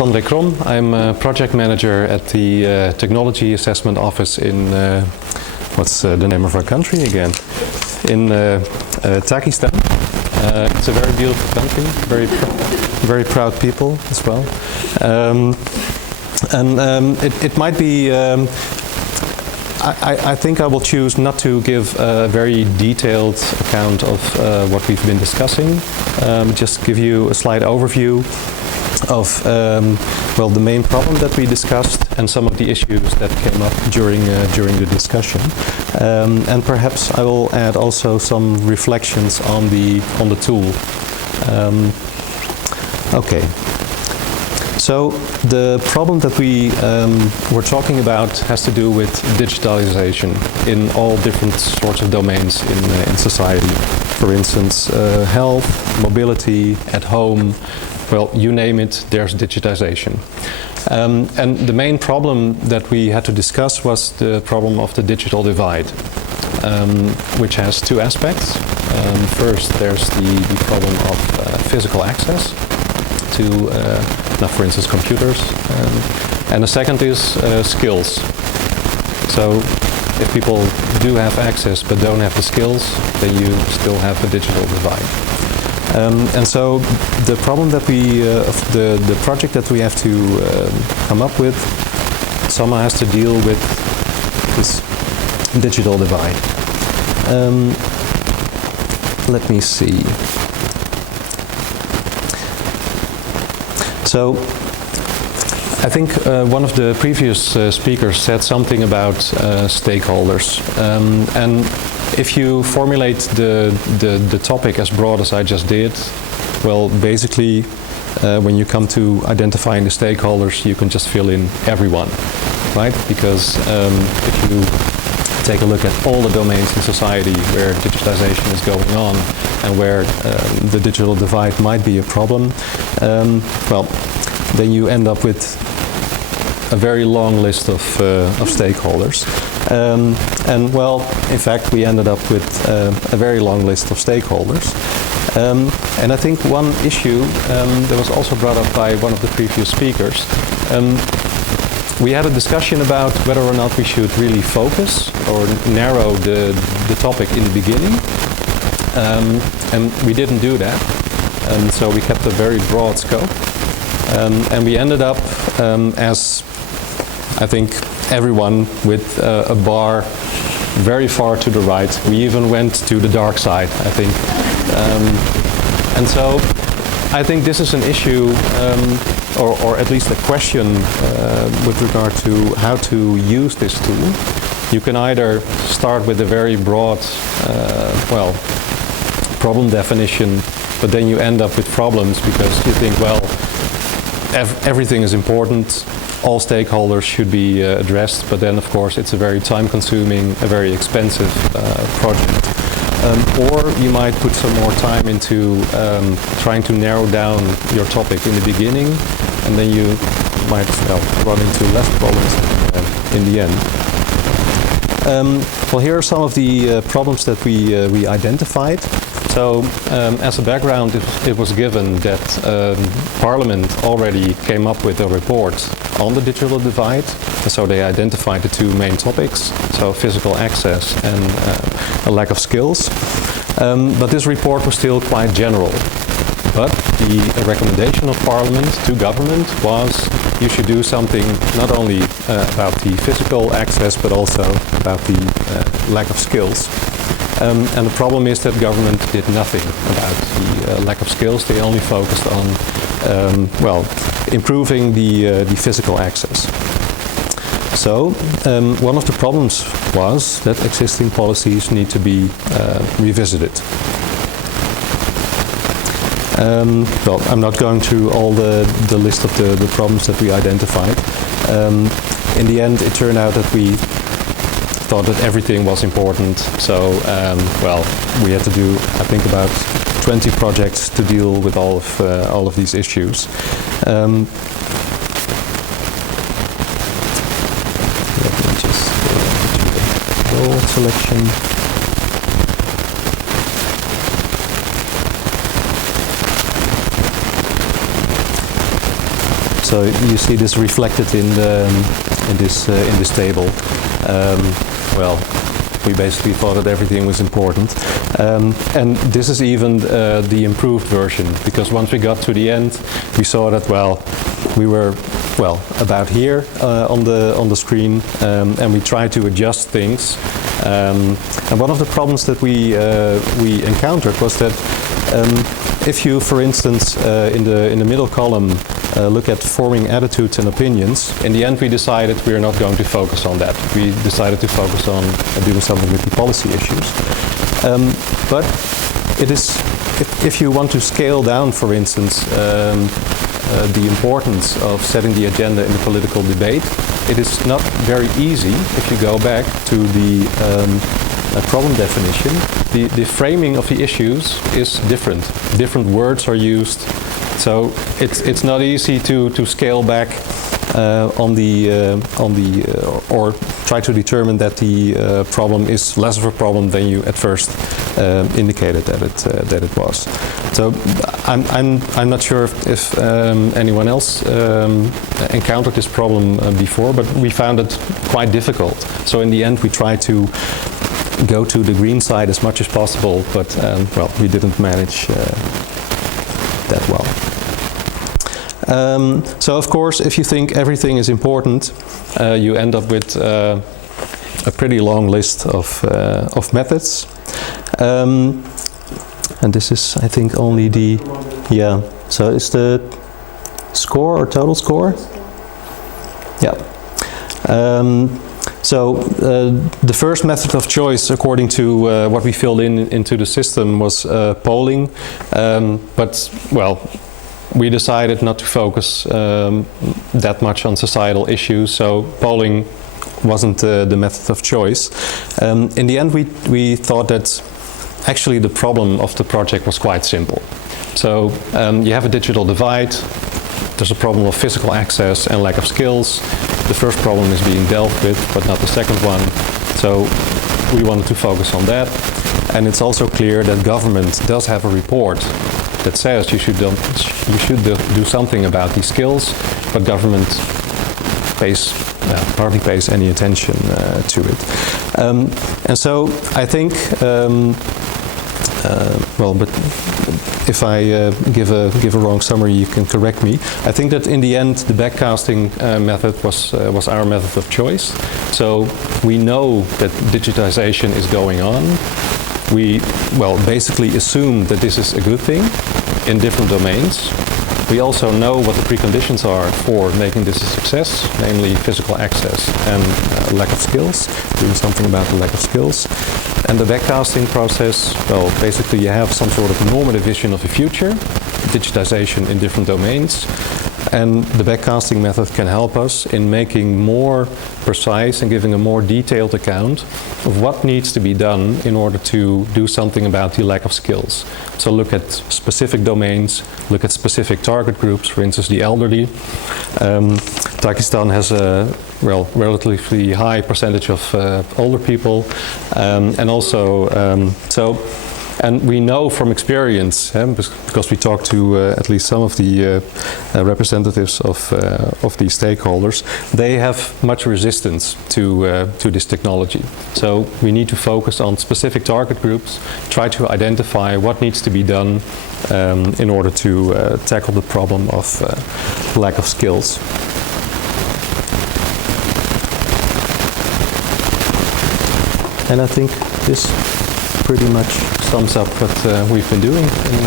is André Krom. I'm a project manager at the Technology Assessment Office in, what's the name of our country again? In Pakistan. It's a very beautiful country, very proud people as well. It might be, I think I will choose not to give a very detailed account of what we've been discussing, just give you a slight overview of well, the main problem that we discussed and some of the issues that came up during the discussion, and perhaps I will add also some reflections on the tool. Okay. So the problem that we were talking about has to do with digitalization in all different sorts of domains in society. For instance, health, mobility, at home, well, you name it, there's digitization. And the main problem that we had to discuss was the problem of the digital divide, which has two aspects. First, there's the problem of physical access to, now for instance, computers. And the second is skills. So if people do have access but don't have the skills, then you still have a digital divide. And so the problem that we, the project that we have to come up with, somehow has to deal with this digital divide. Let me see. So I think one of the previous speakers said something about stakeholders. And if you formulate the topic as broad as I just did, well, basically, when you come to identifying the stakeholders, you can just fill in everyone, right? Because if you take a look at all the domains in society where digitization is going on and where the digital divide might be a problem, well, then you end up with a very long list of stakeholders. And well, in fact, we ended up with a very long list of stakeholders. And I think one issue that was also brought up by one of the previous speakers, we had a discussion about whether or not we should really focus or narrow the topic in the beginning. And we didn't do that. So we kept a very broad scope. And we ended up as, I think, everyone with a bar very far to the right. We even went to the dark side, I think. And so I think this is an issue, or at least a question with regard to how to use this tool. You can either start with a very broad, well, problem definition, but then you end up with problems because you think, well, everything is important, all stakeholders should be addressed, but then of course it's a very time-consuming, a very expensive project. Or you might put some more time into trying to narrow down your topic in the beginning, and then you might run into less problems in the end. Well, here are some of the problems that we identified. So, as a background, it was given that Parliament already came up with a report on the digital divide. So they identified the two main topics, so physical access and a lack of skills. But this report was still quite general. But the recommendation of Parliament to government was you should do something not only about the physical access, but also about the lack of skills. And the problem is that government did nothing about the lack of skills. They only focused on, well, improving the physical access. So one of the problems was that existing policies need to be revisited. Well, I'm not going through all the list of the problems that we identified. In the end, it turned out that we thought that everything was important. So, well, we had to do, I think, about 20 projects to deal with all of these issues. Let me just go to the role selection. So you see this reflected in this table. Well, we basically thought that everything was important. And this is even the improved version, because once we got to the end, we saw that, well, we were, well, about here on the screen, and we tried to adjust things. And one of the problems that we encountered was that if you, for instance, in the middle column, look at forming attitudes and opinions, in the end we decided we are not going to focus on that. We decided to focus on doing something with the policy issues. But it is, if you want to scale down, for instance, the importance of setting the agenda in the political debate, it is not very easy if you go back to the problem definition. The framing of the issues is different. Different words are used. So it's not easy to scale back or try to determine that the problem is less of a problem than you at first indicated that it was. So I'm not sure if anyone else encountered this problem before, but we found it quite difficult. So in the end, we tried to go to the green side as much as possible, but well, we didn't manage that well. So of course, if you think everything is important, you end up with a pretty long list of methods. And this is, I think, only the, yeah, so it's the score or total score? Yeah. So the first method of choice, according to what we filled into the system, was polling. But, well, we decided not to focus that much on societal issues, so polling wasn't the method of choice. In the end, we thought that actually the problem of the project was quite simple. So you have a digital divide, there's a problem of physical access and lack of skills. The first problem is being dealt with, but not the second one. So we wanted to focus on that. And it's also clear that government does have a report that says you should do something about these skills, but government hardly pays any attention to it. And so I think, well, but if I give a wrong summary, you can correct me. I think that in the end, the backcasting method was our method of choice. So we know that digitization is going on. We, well, basically assume that this is a good thing in different domains. We also know what the preconditions are for making this a success, namely physical access and lack of skills, doing something about the lack of skills. And the backcasting process, well, basically you have some sort of normative vision of the future, digitization in different domains, and the backcasting method can help us in making more precise and giving a more detailed account of what needs to be done in order to do something about the lack of skills. So look at specific domains, look at specific target groups, for instance the elderly. Pakistan has a relatively high percentage of older people, and also and we know from experience, because we talked to at least some of the representatives of these stakeholders, they have much resistance to this technology. So we need to focus on specific target groups, try to identify what needs to be done in order to tackle the problem of lack of skills. And I think this pretty much sums up what we've been doing in